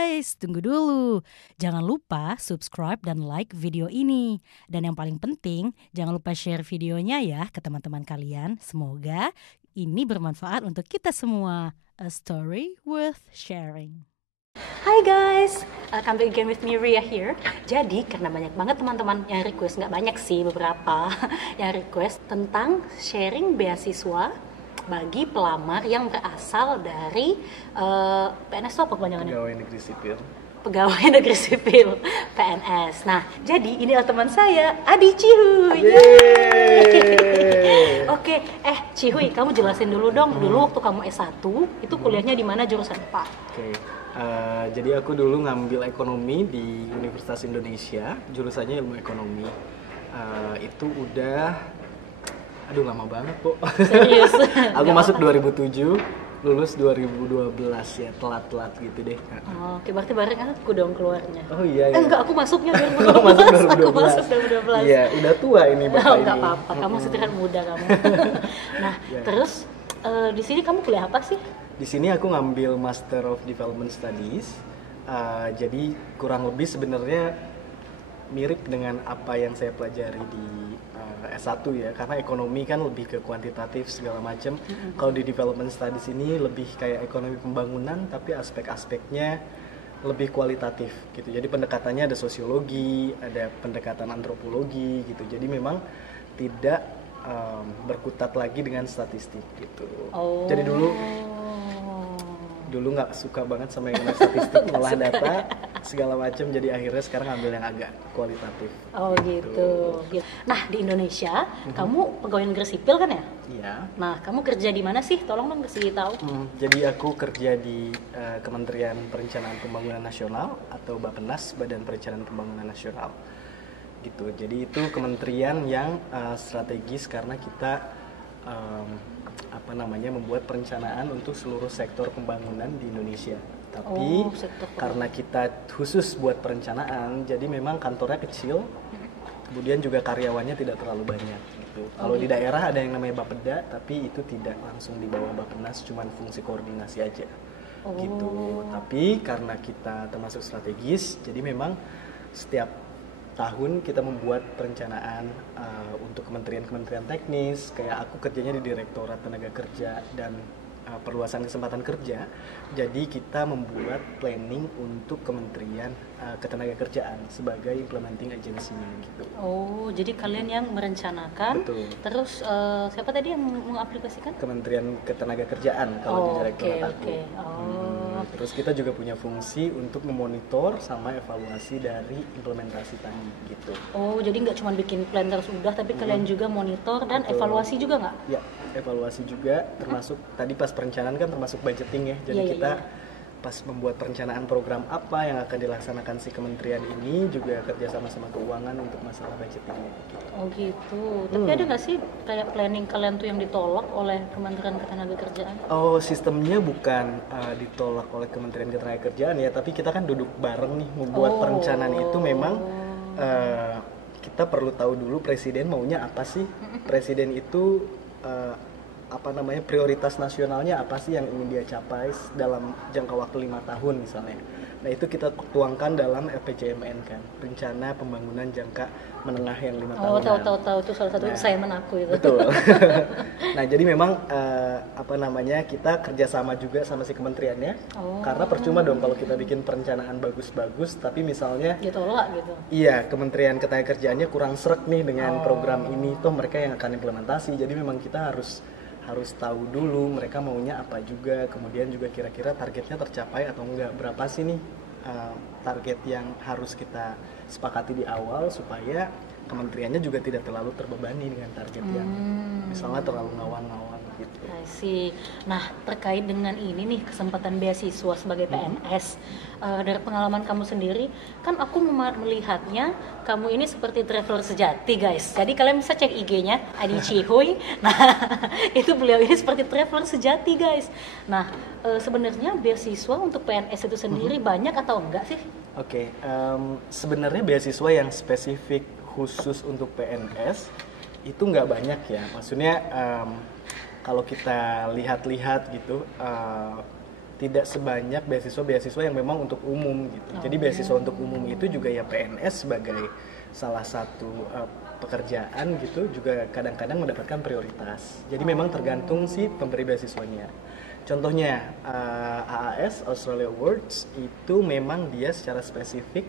Guys, tunggu dulu. Jangan lupa subscribe dan like video ini. Dan yang paling penting, jangan lupa share videonya ya ke teman-teman kalian. Semoga ini bermanfaat untuk kita semua. A story worth sharing. Hi guys, come back again with me Ria here. Jadi karena banyak banget teman-teman yang request, nggak banyak sih, beberapa yang request tentang sharing beasiswa bagi pelamar yang berasal dari PNS itu apa kepanjangannya? Pegawai negeri sipil. Pegawai negeri sipil PNS. Nah, jadi ini teman saya Adi Cihuy. Oke, Cihuy, kamu jelasin dulu dong. Dulu waktu kamu S1 itu kuliahnya di mana, jurusan apa? Oke. Jadi aku dulu ngambil ekonomi di Universitas Indonesia, jurusannya ilmu ekonomi. Itu udah, lama banget kok. Serius? Aku masuk 2007, lulus 2012 ya, telat-telat gitu deh. Oke, berarti bareng aku dong keluarnya. Oh iya. Enggak, aku masuknya 2012. Masuk 2012. Aku masuk 2012. Iya, udah tua ini bapak ini. Enggak apa-apa, kamu masih terlihat muda kamu. Nah, terus di sini kamu kuliah apa sih? Di sini aku ngambil Master of Development Studies. Jadi kurang lebih sebenarnya mirip dengan apa yang saya pelajari di S1 ya, karena ekonomi kan lebih ke kuantitatif segala macam. Kalau di Development Studies ini lebih kayak ekonomi pembangunan, tapi aspek-aspeknya lebih kualitatif gitu. Jadi pendekatannya ada sosiologi, ada pendekatan antropologi gitu. Jadi memang tidak berkutat lagi dengan statistik gitu. Jadi dulu nggak suka banget sama yang namanya statistik, ngolah data segala macam, jadi akhirnya sekarang ambil yang agak kualitatif. Oh gitu. Nah, di Indonesia kamu pegawai negeri sipil kan ya? Iya. Nah, kamu kerja di mana sih? Tolong dong kasih tahu. Jadi aku kerja di Kementerian Perencanaan Pembangunan Nasional atau Bappenas, Badan Perencanaan Pembangunan Nasional gitu. Jadi itu kementerian yang strategis karena kita membuat perencanaan untuk seluruh sektor pembangunan di Indonesia. Tapi karena kita khusus buat perencanaan, jadi memang kantornya kecil, kemudian juga karyawannya tidak terlalu banyak gitu. Kalau di daerah ada yang namanya Bapeda, tapi itu tidak langsung di bawah Bappenas, cuman fungsi koordinasi aja gitu. Tapi karena kita termasuk strategis, jadi memang setiap tahun kita membuat perencanaan untuk kementerian-kementerian teknis. Kayak aku kerjanya di Direktorat Tenaga Kerja dan Perluasan Kesempatan Kerja. Jadi kita membuat planning untuk Kementerian Ketenagakerjaan sebagai implementing agency-nya gitu. Oh, jadi kalian yang merencanakan. Betul. Terus siapa tadi yang mengaplikasikan? Kementerian Ketenagakerjaan kalau di Direktorat aku. Terus kita juga punya fungsi untuk memonitor sama evaluasi dari implementasi tadi gitu. Oh, jadi nggak cuma bikin plan terus udah, tapi kalian juga monitor dan evaluasi juga nggak? Ya, evaluasi juga, termasuk tadi pas perencanaan kan termasuk budgeting ya. Jadi kita pas membuat perencanaan program apa yang akan dilaksanakan si kementerian ini juga kerjasama sama keuangan untuk masalah budgetingnya gitu. Oh gitu. Tapi ada nggak sih kayak planning kalian tuh yang ditolak oleh Kementerian Ketenagakerjaan? Oh, sistemnya bukan ditolak oleh Kementerian Ketenagakerjaan ya, tapi kita kan duduk bareng nih membuat perencanaan itu. Memang kita perlu tahu dulu presiden maunya apa sih. Presiden itu prioritas nasionalnya apa sih yang ingin dia capai dalam jangka waktu 5 tahun misalnya. Nah itu kita tuangkan dalam RPJMN kan, rencana pembangunan jangka menengah yang 5 tahun. Oh, tahu itu salah satu assignment aku itu. Betul. Nah jadi memang kita kerjasama juga sama si kementeriannya. Karena percuma dong kalau kita bikin perencanaan bagus-bagus tapi misalnya ditolak gitu. Iya, Kementerian Ketenagakerjaannya kurang sreg nih dengan program ini, toh mereka yang akan implementasi. Jadi memang kita harus tahu dulu mereka maunya apa juga, kemudian juga kira-kira targetnya tercapai atau enggak, berapa sih nih target yang harus kita sepakati di awal supaya kementeriannya juga tidak terlalu terbebani dengan target yang misalnya terlalu ngawang-ngawang gitu. I see. Nah, terkait dengan ini nih, kesempatan beasiswa sebagai PNS, dari pengalaman kamu sendiri, kan aku melihatnya kamu ini seperti traveler sejati guys. Jadi kalian bisa cek IG-nya Adi Cihuy. Nah, itu beliau ini seperti traveler sejati guys. Nah, sebenarnya beasiswa untuk PNS itu sendiri banyak atau enggak sih? Oke, sebenarnya beasiswa yang spesifik khusus untuk PNS itu nggak banyak ya. Maksudnya kalau kita lihat-lihat gitu, tidak sebanyak beasiswa-beasiswa yang memang untuk umum gitu. Jadi beasiswa untuk umum itu juga ya PNS sebagai salah satu pekerjaan gitu juga kadang-kadang mendapatkan prioritas. Jadi memang tergantung si pemberi beasiswanya. Contohnya AAS Australia Awards itu memang dia secara spesifik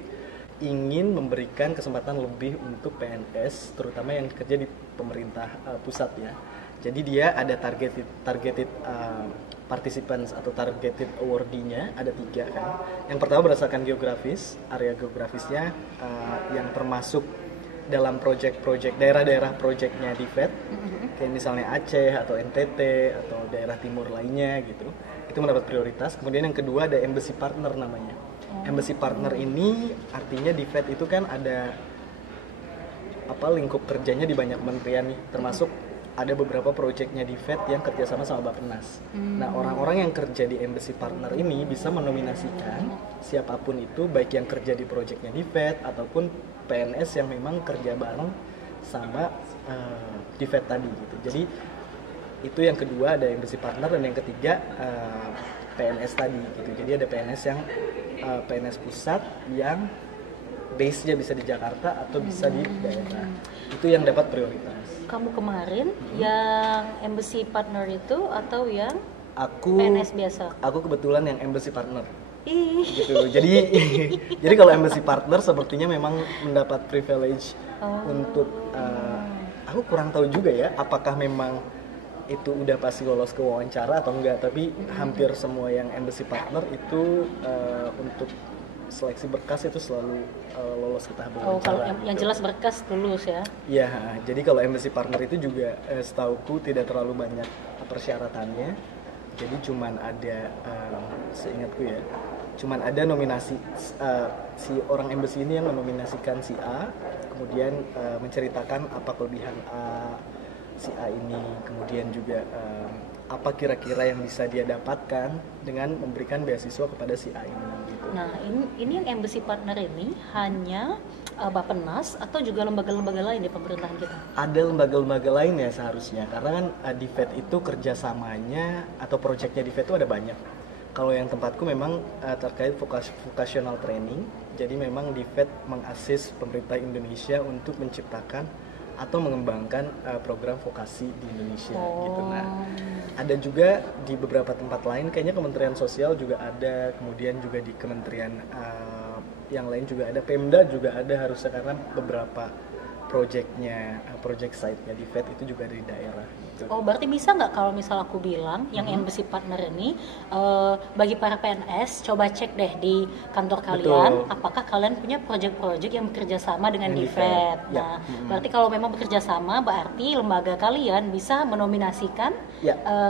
ingin memberikan kesempatan lebih untuk PNS terutama yang kerja di pemerintah pusat ya. Jadi dia ada targeted participants atau targeted awardee-nya ada 3 kan. Yang pertama berdasarkan geografis, area geografisnya yang termasuk dalam project-project daerah-daerah projectnya di FED, kayak misalnya Aceh atau NTT atau daerah timur lainnya gitu, itu mendapat prioritas. Kemudian yang kedua ada embassy partner namanya. Embassy partner ini artinya di FED itu kan ada lingkup kerjanya di banyak kementerian nih, termasuk ada beberapa proyeknya di FED yang kerjasama sama Bappenas. Nah, orang-orang yang kerja di embassy partner ini bisa menominasikan siapapun itu, baik yang kerja di proyeknya di FED ataupun PNS yang memang kerja bareng sama di FED tadi gitu. Jadi itu yang kedua ada embassy partner, dan yang ketiga PNS tadi gitu. Jadi ada PNS yang PNS pusat yang base-nya bisa di Jakarta atau bisa di daerah. Itu yang dapat prioritas. Kamu kemarin yang embassy partner itu atau yang PNS biasa? Aku kebetulan yang embassy partner. Gitu. Jadi kalau embassy partner sepertinya memang mendapat privilege untuk aku kurang tahu juga ya apakah memang itu udah pasti lolos ke wawancara atau enggak, tapi hampir semua yang embassy partner itu untuk seleksi berkas itu selalu lolos ke tahap wawancara. Kalau yang jelas berkas lulus ya? Iya, jadi kalau embassy partner itu juga setauku tidak terlalu banyak persyaratannya. Jadi cuman ada, seingatku ya, cuman ada nominasi si orang embassy ini yang menominasikan si A, kemudian menceritakan apa kelebihan si A ini, kemudian juga apa kira-kira yang bisa dia dapatkan dengan memberikan beasiswa kepada si A ini gitu. Nah, ini yang embassy partner ini hanya Bappenas atau juga lembaga-lembaga lain di pemerintahan kita? Ada lembaga-lembaga lain ya seharusnya, karena kan di FED itu kerjasamanya atau proyeknya di FED itu ada banyak. Kalau yang tempatku memang terkait vocational training, jadi memang di FED mengasis pemerintah Indonesia untuk menciptakan atau mengembangkan program vokasi di Indonesia gitu. Nah, ada juga di beberapa tempat lain, kayaknya Kementerian Sosial juga ada, kemudian juga di kementerian yang lain juga ada, Pemda juga ada harusnya, karena beberapa project site-nya di FED itu juga dari daerah gitu. Berarti bisa nggak kalau misal aku bilang yang embassy partner ini bagi para PNS coba cek deh di kantor kalian, apakah kalian punya project-project yang bekerja sama dengan di FED. Nah, berarti kalau memang bekerja sama berarti lembaga kalian bisa menominasikan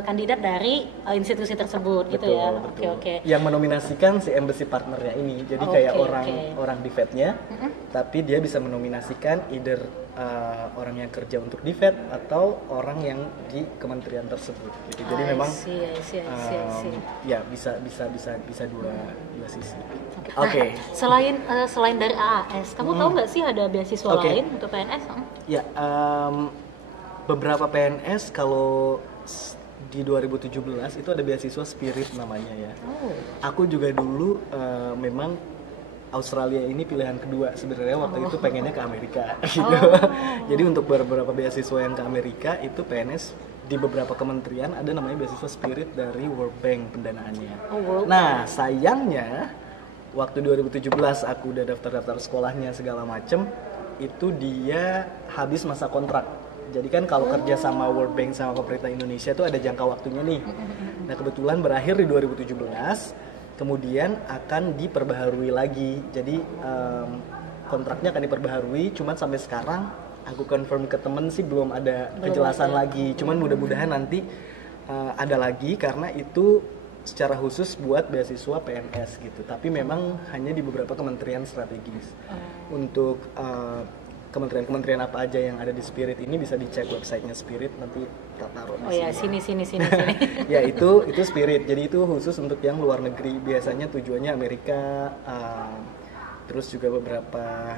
kandidat dari institusi tersebut. Betul, gitu ya. Oke. Yang menominasikan si embassy partnernya ini. Jadi kayak orang di FED-nya, tapi dia bisa menominasikan either orang yang kerja untuk di FED atau orang yang di kementerian tersebut gitu. Jadi memang ya bisa dua sisi. Oke. Nah, selain dari AAS, kamu tahu nggak sih ada beasiswa lain untuk PNS? Ya, beberapa PNS kalau di 2017 itu ada beasiswa Spirit namanya ya. Aku juga dulu memang Australia ini pilihan kedua sebenarnya, waktu itu pengennya ke Amerika gitu. Jadi untuk beberapa beasiswa yang ke Amerika itu PNS di beberapa kementerian ada namanya beasiswa Spirit dari World Bank pendanaannya. Nah, sayangnya waktu 2017 aku udah daftar sekolahnya segala macem, itu dia habis masa kontrak. Jadi kan kalau kerja sama World Bank sama pemerintah Indonesia itu ada jangka waktunya nih. Nah, kebetulan berakhir di 2017. Kemudian akan diperbaharui lagi, jadi kontraknya akan diperbaharui, cuman sampai sekarang aku confirm ke temen sih belum ada kejelasan lagi, cuman mudah-mudahan nanti ada lagi, karena itu secara khusus buat beasiswa PNS gitu, tapi memang hanya di beberapa kementerian strategis. Untuk kementerian-kementerian apa aja yang ada di Spirit ini bisa dicek websitenya Spirit, nanti kita taruh di sini. Sini. Ya itu Spirit, jadi itu khusus untuk yang luar negeri, biasanya tujuannya Amerika, terus juga beberapa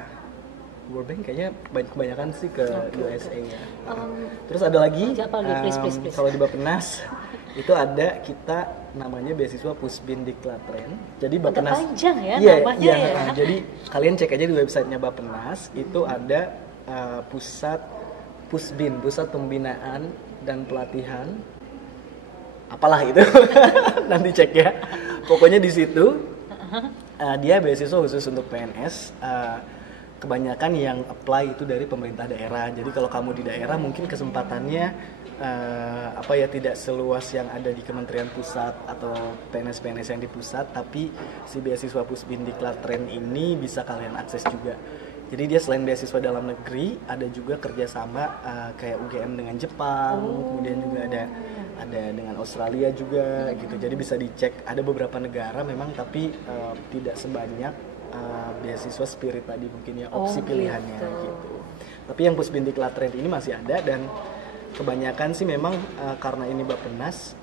World Bank kayaknya kebanyakan sih ke USA ya. Terus ada lagi please. kalau di Bappenas itu ada kita namanya beasiswa Pusbin Diklatren. Jadi Bappenas panjang ya iya, namanya iya, ya. Jadi kalian cek aja di websitenya Bappenas, itu ada pusat Pusbin, pusat pembinaan dan pelatihan apalah itu. Nanti cek ya. Pokoknya di situ dia beasiswa khusus untuk PNS. Kebanyakan yang apply itu dari pemerintah daerah. Jadi kalau kamu di daerah mungkin kesempatannya tidak seluas yang ada di Kementerian Pusat atau PNS-PNS yang di pusat, tapi si beasiswa Pusbin Diklatren ini bisa kalian akses juga. Jadi dia selain beasiswa dalam negeri, ada juga kerjasama kayak UGM dengan Jepang, kemudian juga ada dengan Australia juga gitu. Jadi bisa dicek, ada beberapa negara memang, tapi tidak sebanyak beasiswa Spirit tadi mungkin ya, opsi pilihannya gitu. Tapi yang Pusbin Diklatren ini masih ada, dan kebanyakan sih memang karena ini Bappenas,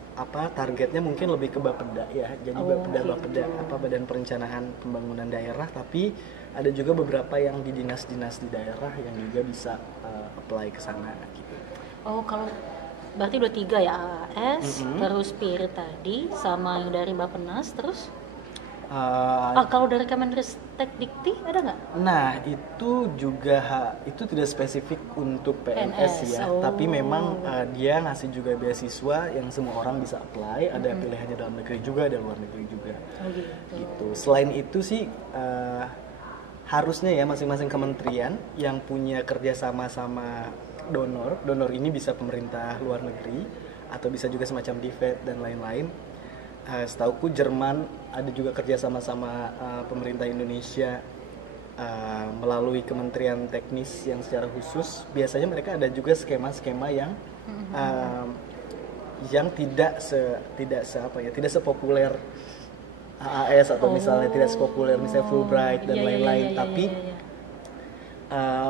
targetnya mungkin lebih ke Bapeda ya. Jadi Bapeda Badan Perencanaan Pembangunan Daerah, tapi ada juga beberapa yang di dinas-dinas di daerah yang juga bisa apply ke sana gitu. Oh, kalau berarti udah 3 ya, AAS, terus Spirit tadi, sama yang dari Bappenas, terus kalau dari Kemenristek Dikti ada nggak? Nah, itu juga itu tidak spesifik untuk PNS ya, tapi memang dia ngasih juga beasiswa yang semua orang bisa apply. Ada pilihannya dalam negeri juga, ada luar negeri juga. Gitu. Selain itu sih harusnya ya masing-masing kementerian yang punya kerjasama sama donor ini bisa pemerintah luar negeri atau bisa juga semacam DFED dan lain-lain. Setauku Jerman ada juga kerjasama sama pemerintah Indonesia melalui kementerian teknis yang secara khusus. Biasanya mereka ada juga skema-skema yang tidak sepopuler AAS atau misalnya tidak sepopuler misalnya Fulbright dan lain-lain. Tapi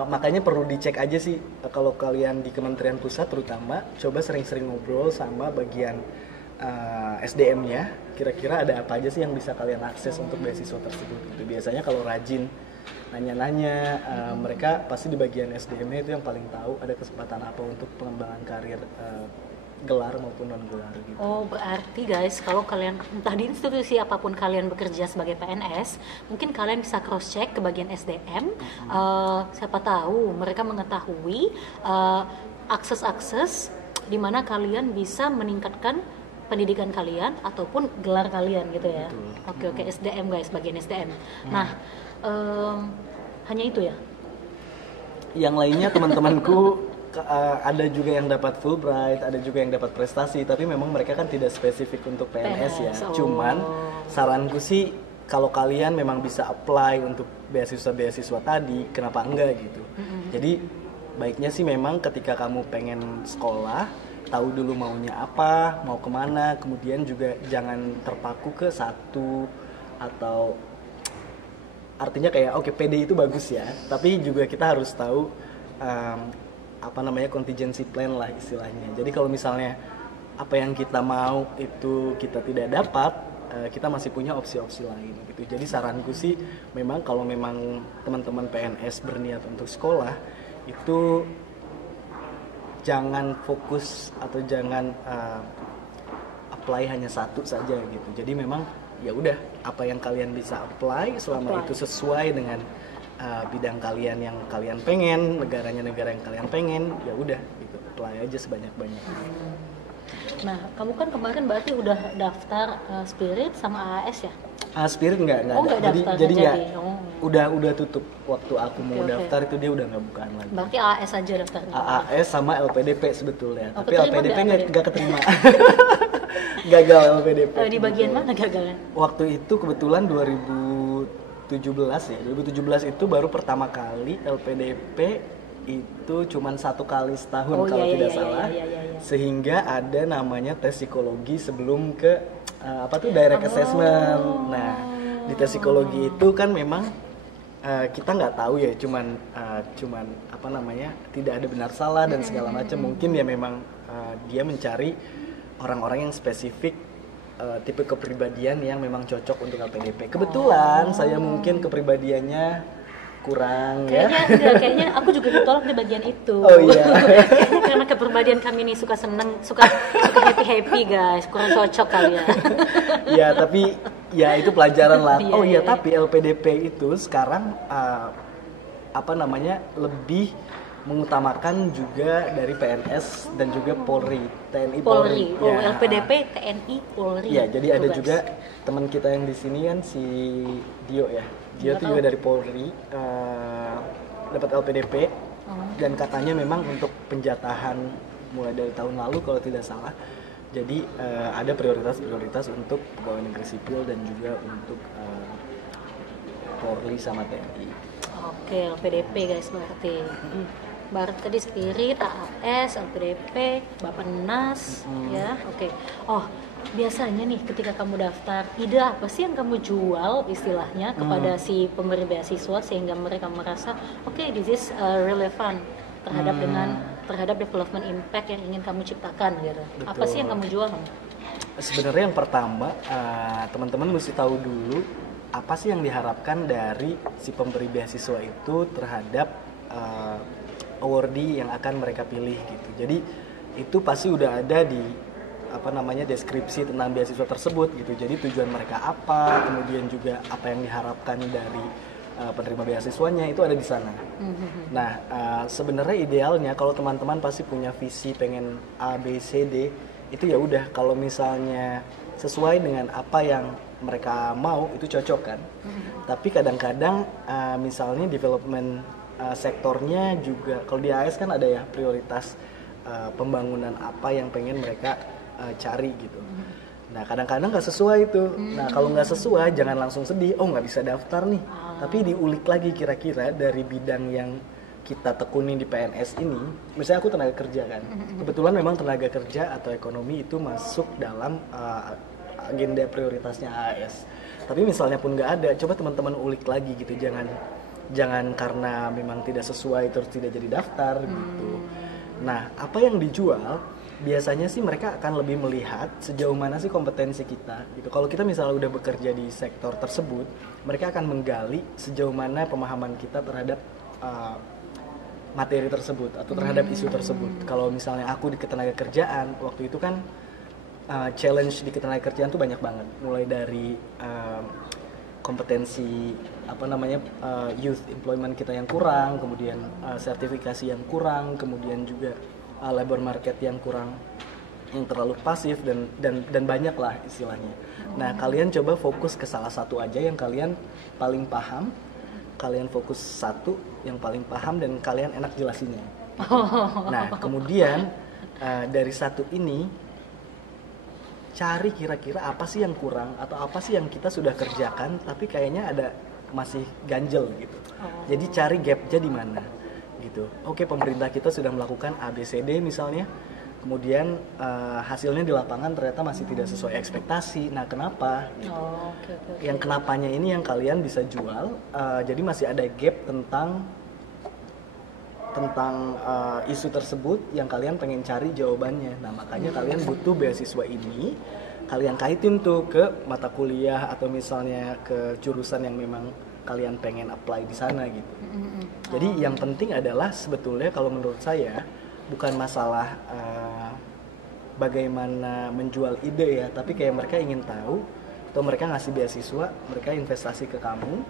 makanya perlu dicek aja sih kalau kalian di Kementerian Pusat terutama, coba sering-sering ngobrol sama bagian SDM-nya, kira-kira ada apa aja sih yang bisa kalian akses untuk beasiswa tersebut gitu. Biasanya kalau rajin nanya-nanya, mereka pasti di bagian SDM-nya itu yang paling tahu ada kesempatan apa untuk pengembangan karir gelar maupun non-gelar gitu. Oh, berarti guys, kalau kalian entah di institusi apapun kalian bekerja sebagai PNS, mungkin kalian bisa cross check ke bagian SDM. Siapa tahu mereka mengetahui akses-akses di mana kalian bisa meningkatkan pendidikan kalian ataupun gelar kalian gitu ya. Oke, SDM guys, bagian SDM. Nah, hanya itu ya? Yang lainnya teman-temanku ada juga yang dapat Fulbright, ada juga yang dapat prestasi, tapi memang mereka kan tidak spesifik untuk PNS ya. Cuman saranku sih kalau kalian memang bisa apply untuk beasiswa-beasiswa tadi, kenapa enggak gitu. Jadi baiknya sih memang ketika kamu pengen sekolah, tahu dulu maunya apa, mau kemana, kemudian juga jangan terpaku ke satu, atau artinya kayak oke, PD itu bagus ya, tapi juga kita harus tahu contingency plan lah istilahnya. Jadi kalau misalnya apa yang kita mau itu kita tidak dapat, kita masih punya opsi-opsi lain gitu. Jadi saranku sih memang kalau memang teman-teman PNS berniat untuk sekolah, itu jangan fokus atau jangan apply hanya satu saja gitu. Jadi memang ya udah, apa yang kalian bisa apply selama itu sesuai dengan bidang kalian yang kalian pengen, negara yang kalian pengen, ya udah gitu, apply aja sebanyak-banyaknya. Nah, kamu kan kemarin berarti udah daftar Spirit sama AAS ya? Spirit enggak ada. Jadi enggak. Udah tutup waktu aku mau daftar itu, dia udah nggak bukaan lagi. Berarti AAS aja daftarnya. AAS sama LPDP sebetulnya. Tapi LPDP nggak keterima. Gagal LPDP. Di bagian mana gagalnya? Waktu itu kebetulan 2017 itu baru pertama kali LPDP itu cuman 1 kali setahun kalau tidak salah. Sehingga ada namanya tes psikologi sebelum ke direct assessment. Nah, di tes psikologi itu kan memang kita nggak tahu ya, cuman tidak ada benar salah dan segala macam. Mungkin ya memang dia mencari orang-orang yang spesifik, tipe kepribadian yang memang cocok untuk LPDP. Kebetulan saya mungkin kepribadiannya kurang kayaknya, ya. enggak, kayaknya aku juga ditolak di bagian itu. Oh iya. Kayaknya karena kepribadian kami nih suka seneng, suka happy guys, kurang cocok kali ya. Ya tapi ya itu pelajaran lah. Iya, Oh iya, iya. tapi LPDP itu sekarang apa namanya lebih mengutamakan juga dari PNS dan juga Polri, TNI Polri. Polri. Oh, Ya. LPDP, TNI, Polri. Iya, jadi ada Tugas. juga teman kita yang di sini kan si Dio ya. Dia Nggak tuh tahu. juga dari Polri, dapat LPDP dan katanya memang untuk penjatahan mulai dari tahun lalu kalau tidak salah. Jadi ada prioritas untuk pegawai negeri sipil dan juga untuk Polri sama TNI. Oke, LPDP guys berarti. Baru tadi Spirit, AAS, LPDP, Bappenas, ya. Oke. Oh, biasanya nih ketika kamu daftar, ide apa sih yang kamu jual istilahnya kepada si pemberi beasiswa sehingga mereka merasa, oke, this is relevant terhadap development impact yang ingin kamu ciptakan gitu. Apa Betul. sih yang kamu jual? Sebenarnya yang pertama teman-teman mesti tahu dulu apa sih yang diharapkan dari si pemberi beasiswa itu terhadap awardee yang akan mereka pilih gitu. Jadi itu pasti udah ada di deskripsi tentang beasiswa tersebut gitu. Jadi tujuan mereka apa, kemudian juga apa yang diharapkan dari penerima beasiswanya itu ada di sana. Nah, sebenarnya idealnya kalau teman-teman pasti punya visi pengen A, B, C, D, itu ya udah kalau misalnya sesuai dengan apa yang mereka mau itu cocok kan. Tapi kadang-kadang misalnya development sektornya juga kalau di AS kan ada ya prioritas pembangunan apa yang pengen mereka cari gitu. Nah kadang-kadang nggak sesuai itu. Nah kalau nggak sesuai jangan langsung sedih. Oh nggak bisa daftar nih. Tapi diulik lagi kira-kira dari bidang yang kita tekuni di PNS ini. Misalnya aku tenaga kerja kan. Kebetulan memang tenaga kerja atau ekonomi itu masuk dalam agenda prioritasnya AS. Tapi misalnya pun nggak ada, coba teman-teman ulik lagi gitu. Jangan karena memang tidak sesuai terus tidak jadi daftar gitu. Nah, apa yang dijual biasanya sih mereka akan lebih melihat sejauh mana sih kompetensi kita gitu. Kalau kita misalnya udah bekerja di sektor tersebut, mereka akan menggali sejauh mana pemahaman kita terhadap materi tersebut atau terhadap isu tersebut. Kalau misalnya aku di ketenagakerjaan, waktu itu kan challenge di ketenagakerjaan tuh banyak banget. Mulai dari kompetensi youth employment kita yang kurang, kemudian sertifikasi yang kurang, kemudian juga labor market yang kurang, yang terlalu pasif dan banyak lah istilahnya. Nah kalian coba fokus ke salah satu aja yang kalian paling paham, kalian fokus satu yang paling paham dan kalian enak jelasinnya. Nah kemudian dari satu ini cari kira-kira apa sih yang kurang atau apa sih yang kita sudah kerjakan tapi kayaknya ada masih ganjel gitu. Jadi cari gapnya di mana gitu. Oke, pemerintah kita sudah melakukan ABCD misalnya, kemudian hasilnya di lapangan ternyata masih tidak sesuai ekspektasi. Nah kenapa? Gitu. Yang kenapanya ini yang kalian bisa jual. Jadi masih ada gap tentang isu tersebut yang kalian pengen cari jawabannya. Nah makanya kalian butuh beasiswa ini, kalian kaitin tuh ke mata kuliah atau misalnya ke jurusan yang memang kalian pengen apply di sana gitu. Jadi yang penting adalah sebetulnya kalau menurut saya bukan masalah bagaimana menjual ide ya, tapi kayak mereka ingin tahu atau mereka ngasih beasiswa, mereka investasi ke kamu,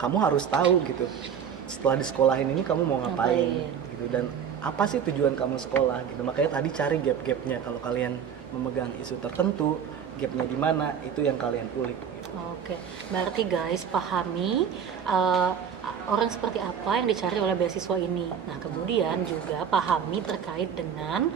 kamu harus tahu gitu. Setelah di sekolahin ini kamu mau ngapain gitu dan apa sih tujuan kamu sekolah gitu. Makanya tadi cari gap-gapnya. Kalau kalian memegang isu tertentu, gapnya di mana itu yang kalian ulik gitu. Oke, berarti guys pahami orang seperti apa yang dicari oleh beasiswa ini. Nah kemudian juga pahami terkait dengan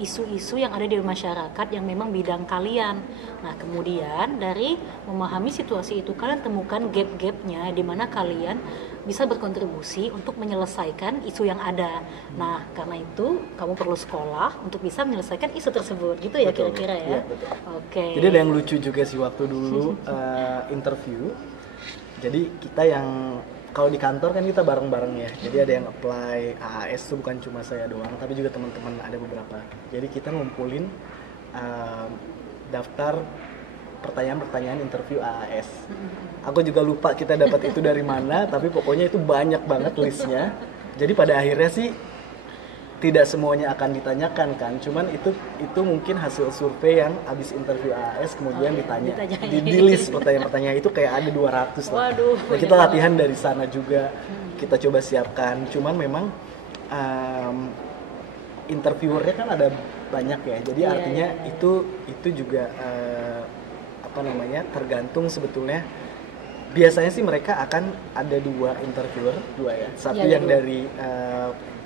isu-isu yang ada di masyarakat yang memang bidang kalian. Nah kemudian dari memahami situasi itu kalian temukan gap-gapnya di mana kalian bisa berkontribusi untuk menyelesaikan isu yang ada. Nah karena itu kamu perlu sekolah untuk bisa menyelesaikan isu tersebut gitu ya. Betul. Kira-kira ya. Iya, betul. Oke. Jadi ada yang lucu juga sih waktu dulu interview. Jadi kita yang kalau di kantor kan kita bareng-bareng ya. Jadi ada yang apply AAS itu bukan cuma saya doang, tapi juga teman-teman ada beberapa. Jadi kita ngumpulin daftar pertanyaan-pertanyaan interview AAS. Aku juga lupa kita dapat itu dari mana, tapi pokoknya itu banyak banget listnya. Jadi pada akhirnya sih tidak semuanya akan ditanyakan kan, cuman itu mungkin hasil survei yang habis interview AAS kemudian ditanya. Di list pertanyaan-pertanyaan itu kayak ada 200 lah. Waduh, nah, kita latihan dari sana juga, kita coba siapkan. Cuman memang interviewernya kan ada banyak ya, jadi artinya itu juga tergantung sebetulnya. Biasanya sih mereka akan ada 2 interviewer, 2 ya, satu yang dari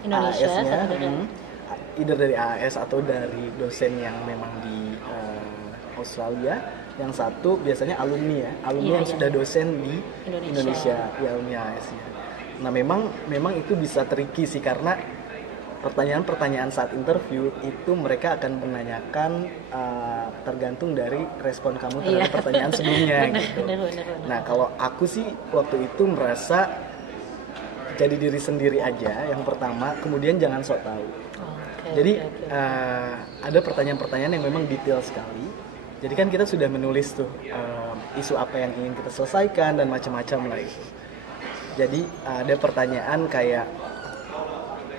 AAS-nya, either dari AAS atau dari dosen yang memang di Australia. Yang satu biasanya alumni ya, yang sudah dosen di Indonesia, ya alumni AAS-nya. Nah memang itu bisa tricky sih, karena pertanyaan-pertanyaan saat interview itu mereka akan menanyakan tergantung dari respon kamu terhadap pertanyaan sebelumnya. Bener. Nah kalau aku sih waktu itu merasa jadi diri sendiri aja yang pertama, kemudian jangan sok tahu. Jadi ada pertanyaan-pertanyaan yang memang detail sekali. Jadi kan kita sudah menulis tuh isu apa yang ingin kita selesaikan dan macam-macam lah itu. Jadi ada pertanyaan kayak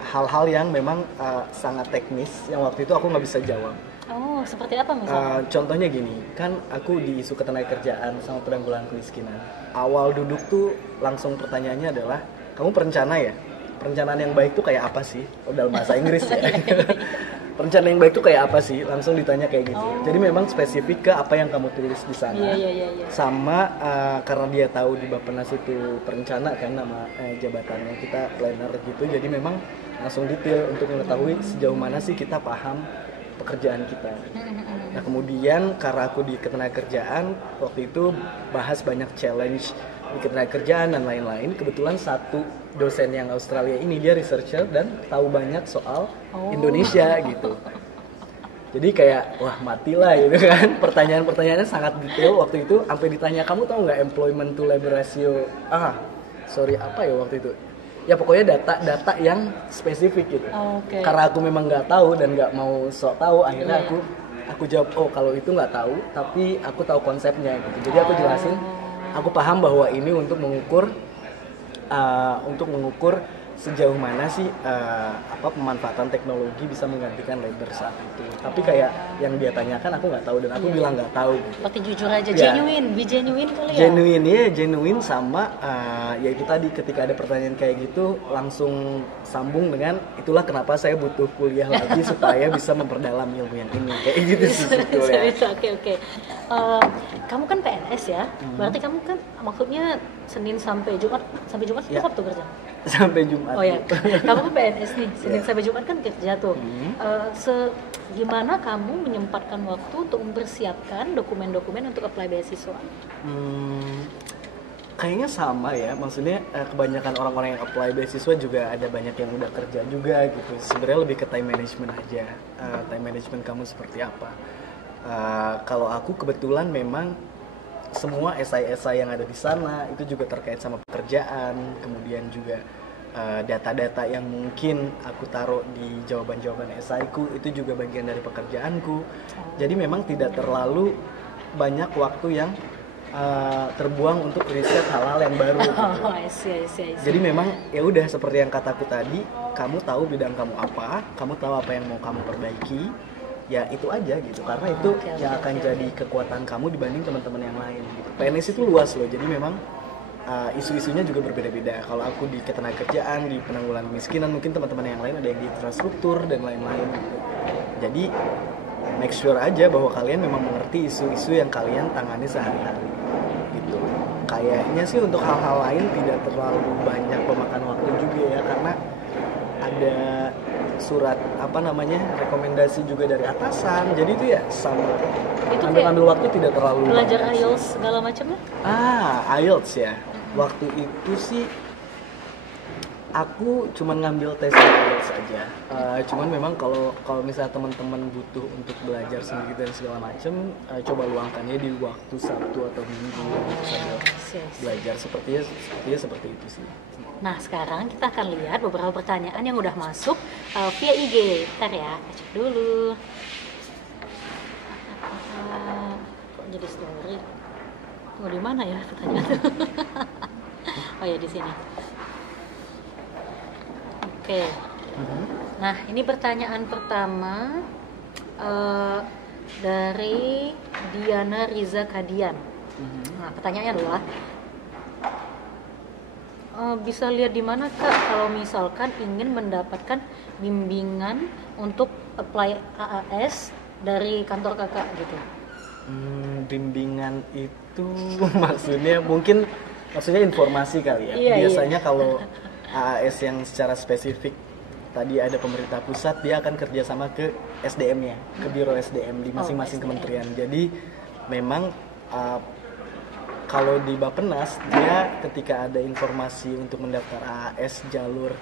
hal-hal yang memang sangat teknis yang waktu itu aku nggak bisa jawab. Oh, seperti apa misalnya? Contohnya gini, kan aku di isu ketenagakerjaan sama penanggulangan kemiskinan. Awal duduk tuh langsung pertanyaannya adalah, kamu perencana ya? Perencanaan yang baik tuh kayak apa sih? Dalam bahasa Inggris ya. Perencanaan yang baik tuh kayak apa sih? Langsung ditanya kayak gitu. Jadi memang spesifik ke apa yang kamu tulis di sana. Iya. Sama karena dia tahu di Bappenas itu perencana kan nama jabatannya, kita planner gitu. Jadi memang langsung detail untuk mengetahui sejauh mana sih kita paham pekerjaan kita. Nah kemudian karena aku di ketenagakerjaan waktu itu bahas banyak challenge di ketenagakerjaan dan lain-lain. Kebetulan satu dosen yang Australia ini dia researcher dan tahu banyak soal Indonesia gitu. Jadi kayak wah matilah gitu kan. Pertanyaan-pertanyaannya sangat detail waktu itu, sampai ditanya kamu tahu nggak employment to labor ratio? Apa ya waktu itu? Ya pokoknya data yang spesifik gitu. Karena aku memang nggak tahu dan nggak mau sok tahu, akhirnya aku jawab kalau itu nggak tahu, tapi aku tahu konsepnya gitu. Jadi aku jelasin, aku paham bahwa ini untuk mengukur sejauh mana sih pemanfaatan teknologi bisa menggantikan labor saat itu. Tapi kayak yang dia tanyakan aku nggak tahu dan aku bilang nggak tahu. Berarti jujur aja, be genuine kali Genuine ya. Genuine sama ya itu tadi, ketika ada pertanyaan kayak gitu langsung sambung dengan itulah kenapa saya butuh kuliah lagi supaya bisa memperdalam ilmu yang ini, kayak gitu sih sebetulnya. Oke. Kamu kan PNS ya, berarti kamu kan maksudnya Senin sampai Jumat itu Sabtu kerja? Sampai Jumat. Oh ya, kamu kan PNS nih, Senin sampai Jumat kan kerja tuh. Gimana kamu menyempatkan waktu untuk mempersiapkan dokumen-dokumen untuk apply beasiswa? Kayaknya sama ya, maksudnya kebanyakan orang-orang yang apply beasiswa juga ada banyak yang udah kerja juga gitu. Sebenarnya lebih ke time management aja, time management kamu seperti apa. Kalau aku kebetulan memang semua esai-esai yang ada di sana itu juga terkait sama pekerjaan, kemudian juga data-data yang mungkin aku taruh di jawaban-jawaban esaiku itu juga bagian dari pekerjaanku. Jadi memang tidak terlalu banyak waktu yang terbuang untuk riset hal-hal yang baru. I see. Jadi memang ya udah seperti yang kataku tadi, kamu tahu bidang kamu apa, kamu tahu apa yang mau kamu perbaiki. Ya itu aja gitu, karena itu yang akan jadi kekuatan kamu dibanding teman-teman yang lain gitu. PNS itu luas loh, jadi memang isu-isunya juga berbeda-beda. Kalau aku di ketenagakerjaan, di penanggulangan kemiskinan, mungkin teman-teman yang lain ada yang di infrastruktur dan lain-lain gitu. Jadi make sure aja bahwa kalian memang mengerti isu-isu yang kalian tangani sehari-hari gitu. Kayaknya sih untuk hal-hal lain tidak terlalu banyak memakan waktu juga ya, karena ada surat rekomendasi juga dari atasan, jadi itu ya sama ambil waktu tidak terlalu belajar IELTS segala macamnya. IELTS ya, waktu itu sih aku cuma ngambil tes IELTS saja. Cuman memang kalau misalnya teman-teman butuh untuk belajar sendiri dan segala macam, coba luangkannya di waktu Sabtu atau Minggu gitu sambil belajar. Sepertinya seperti itu sih. Nah sekarang kita akan lihat beberapa pertanyaan yang udah masuk via IG. Bentar ya, cek dulu. jadi story. Tunggu, di mana ya pertanyaan? Oh ya, di sini. Oke. Nah, ini pertanyaan pertama dari Diana Riza Kadian. Nah, pertanyaannya adalah bisa lihat di mana Kak kalau misalkan ingin mendapatkan bimbingan untuk apply AAS dari kantor Kakak gitu? Bimbingan itu maksudnya informasi kali ya. Iya, Biasanya kalau AAS yang secara spesifik tadi ada pemerintah pusat, dia akan kerjasama ke SDM-nya, ke Biro SDM di masing-masing kementerian. Jadi memang kalau di Bappenas, dia ketika ada informasi untuk mendaftar AAS jalur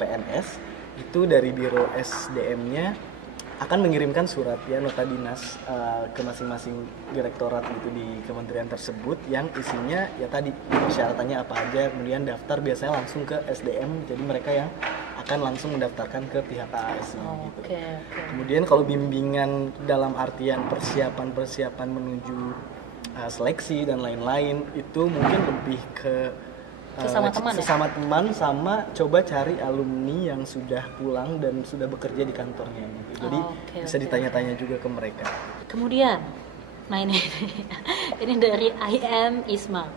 PNS, itu dari Biro SDM-nya akan mengirimkan surat ya, nota dinas ke masing-masing direktorat gitu di kementerian tersebut yang isinya ya tadi persyaratannya apa aja, kemudian daftar biasanya langsung ke SDM, jadi mereka yang akan langsung mendaftarkan ke pihak AAS gitu. Okay. Kemudian kalau bimbingan dalam artian persiapan menuju seleksi dan lain-lain itu mungkin lebih ke sesama teman sama coba cari alumni yang sudah pulang dan sudah bekerja di kantornya gitu. Jadi bisa ditanya-tanya juga ke mereka. Kemudian, nah ini dari IM Isma.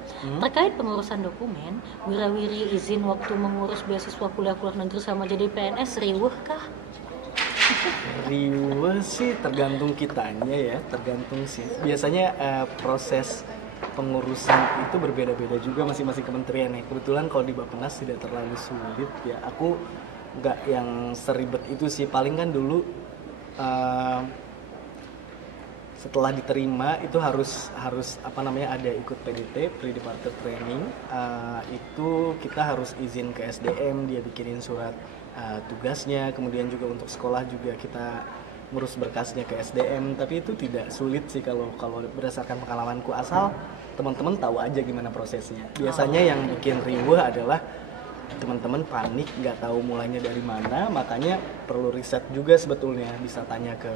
Terkait pengurusan dokumen, wirawiri izin waktu mengurus beasiswa kuliah luar negeri sama jadi PNS riweuh kah? Riweuh sih tergantung kitanya ya, tergantung sih. Biasanya proses pengurusan itu berbeda-beda juga masing-masing kementerian ya. Kebetulan kalau di Bappenas tidak terlalu sulit ya. Aku nggak yang seribet itu sih. Paling kan dulu setelah diterima itu harus ada ikut PDT, pre-departure training. Itu kita harus izin ke SDM, dia bikinin surat tugasnya. Kemudian juga untuk sekolah juga kita ngurus berkasnya ke SDM, tapi itu tidak sulit sih kalau berdasarkan pengalamanku, asal teman-teman tahu aja gimana prosesnya. Biasanya yang bikin riweuh adalah teman-teman panik, nggak tahu mulainya dari mana, makanya perlu riset juga sebetulnya, bisa tanya ke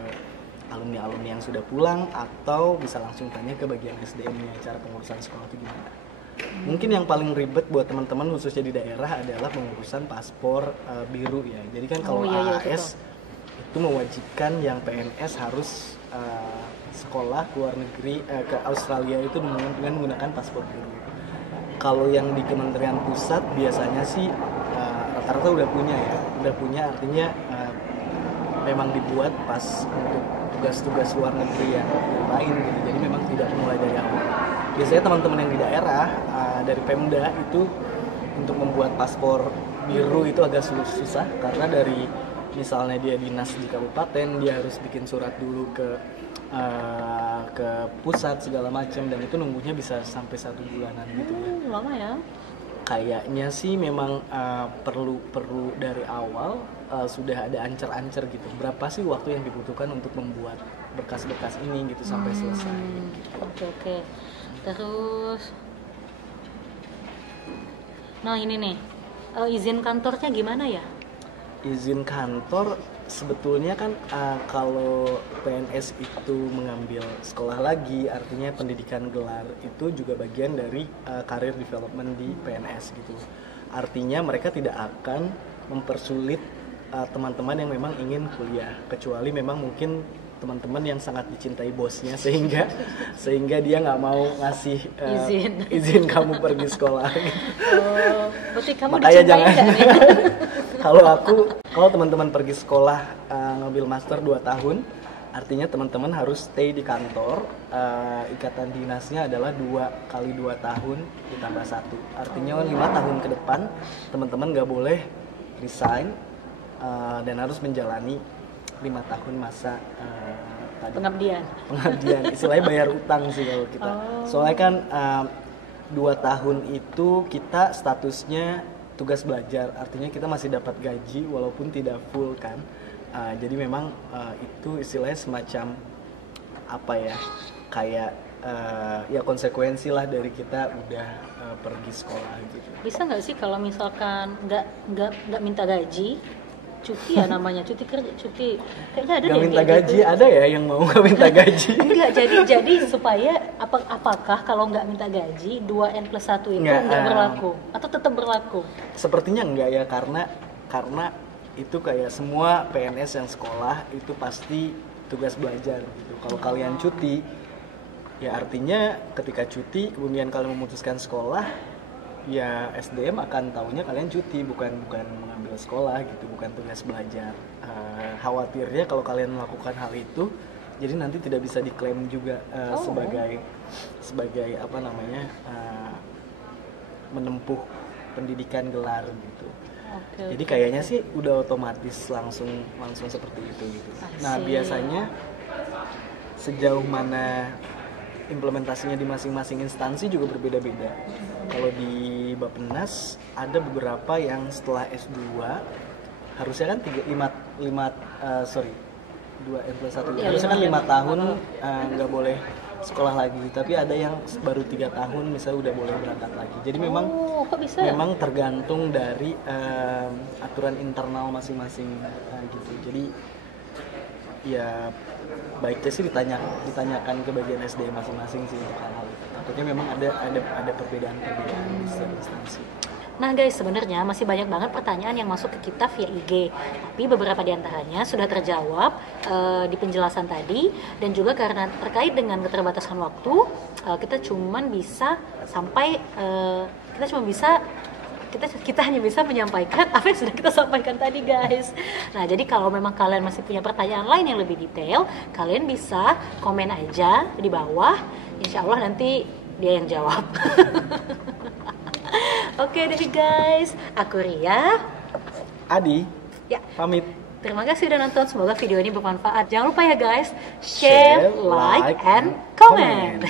alumni-alumni yang sudah pulang atau bisa langsung tanya ke bagian SDM-nya cara pengurusan sekolah itu gimana. Mungkin yang paling ribet buat teman-teman khususnya di daerah adalah pengurusan paspor biru ya. Jadi kan kalau AAS itu mewajibkan yang PNS harus sekolah ke luar negeri, ke Australia itu dengan menggunakan paspor biru. Kalau yang di Kementerian Pusat biasanya sih rata-rata udah punya artinya memang dibuat pas untuk tugas-tugas luar negeri yang lain gitu. Jadi memang tidak mulai dari awal. Biasanya teman-teman yang di daerah dari Pemda itu untuk membuat paspor biru itu agak susah karena dari misalnya dia dinas di kabupaten, dia harus bikin surat dulu ke pusat segala macam, dan itu nunggunya bisa sampai 1 bulanan gitu ya. Lama ya? Kayaknya sih memang perlu dari awal sudah ada ancer-ancer gitu. Berapa sih waktu yang dibutuhkan untuk membuat berkas-berkas ini gitu sampai selesai. Gitu. Oke. Terus, nah ini nih, izin kantornya gimana ya? Izin kantor sebetulnya kan kalau PNS itu mengambil sekolah lagi, artinya pendidikan gelar itu juga bagian dari career development di PNS gitu. Artinya mereka tidak akan mempersulit teman-teman yang memang ingin kuliah, kecuali memang mungkin teman-teman yang sangat dicintai bosnya sehingga dia nggak mau ngasih izin kamu pergi sekolah gitu. Berarti kamu makanya jangan nih? kalau teman-teman pergi sekolah ngambil master 2 tahun, artinya teman-teman harus stay di kantor. Ikatan dinasnya adalah 2 kali 2 tahun ditambah 1, artinya 5 tahun ke depan teman-teman nggak boleh resign dan harus menjalani 5 tahun masa pengabdian, istilahnya bayar utang sih kalau kita. Soalnya kan 2 tahun itu kita statusnya tugas belajar, artinya kita masih dapat gaji walaupun tidak full kan. Jadi memang itu istilahnya semacam apa ya, kayak ya konsekuensi lah dari kita udah pergi sekolah gitu. Bisa nggak sih kalau misalkan nggak minta gaji, cuti ya namanya, cuti kerja, cuti kayaknya ada Gak deh minta kayak gaji, gitu. ada ya yang mau gak minta gaji? Enggak, jadi supaya apakah kalau nggak minta gaji 2N+1 itu nggak berlaku atau tetap berlaku? Sepertinya enggak ya, karena itu kayak semua PNS yang sekolah itu pasti tugas belajar gitu. Kalau kalian cuti, ya artinya ketika cuti kemudian kalian memutuskan sekolah, ya SDM akan tahunya kalian cuti, bukan mengambil sekolah gitu, bukan tugas belajar. Khawatirnya kalau kalian melakukan hal itu, jadi nanti tidak bisa diklaim juga sebagai apa namanya, menempuh pendidikan gelar gitu. Jadi kayaknya sih udah otomatis langsung seperti itu gitu. Nah biasanya sejauh mana implementasinya di masing-masing instansi juga berbeda-beda. Kalau di Bappenas ada beberapa yang setelah S2 harusnya kan 2N+1 harusnya kan 5 tahun nggak boleh sekolah lagi, tapi ada yang baru 3 tahun misalnya udah boleh berangkat lagi. Jadi memang memang tergantung dari aturan internal masing-masing gitu. Jadi ya baiknya sih ditanyakan ke bagian SD masing-masing sih untuk hal-hal itu. Takutnya memang ada perbedaan-perbedaan di setiap instansi. Nah guys, sebenarnya masih banyak banget pertanyaan yang masuk ke kita via IG, tapi beberapa diantaranya sudah terjawab di penjelasan tadi, dan juga karena terkait dengan keterbatasan waktu, kita hanya bisa menyampaikan apa yang sudah kita sampaikan tadi guys. Nah jadi kalau memang kalian masih punya pertanyaan lain yang lebih detail, kalian bisa komen aja di bawah, insya Allah nanti dia yang jawab. Oke deh guys, aku Ria, Adi, ya, pamit. Terima kasih udah nonton, semoga video ini bermanfaat. Jangan lupa ya guys, share, like, and comment.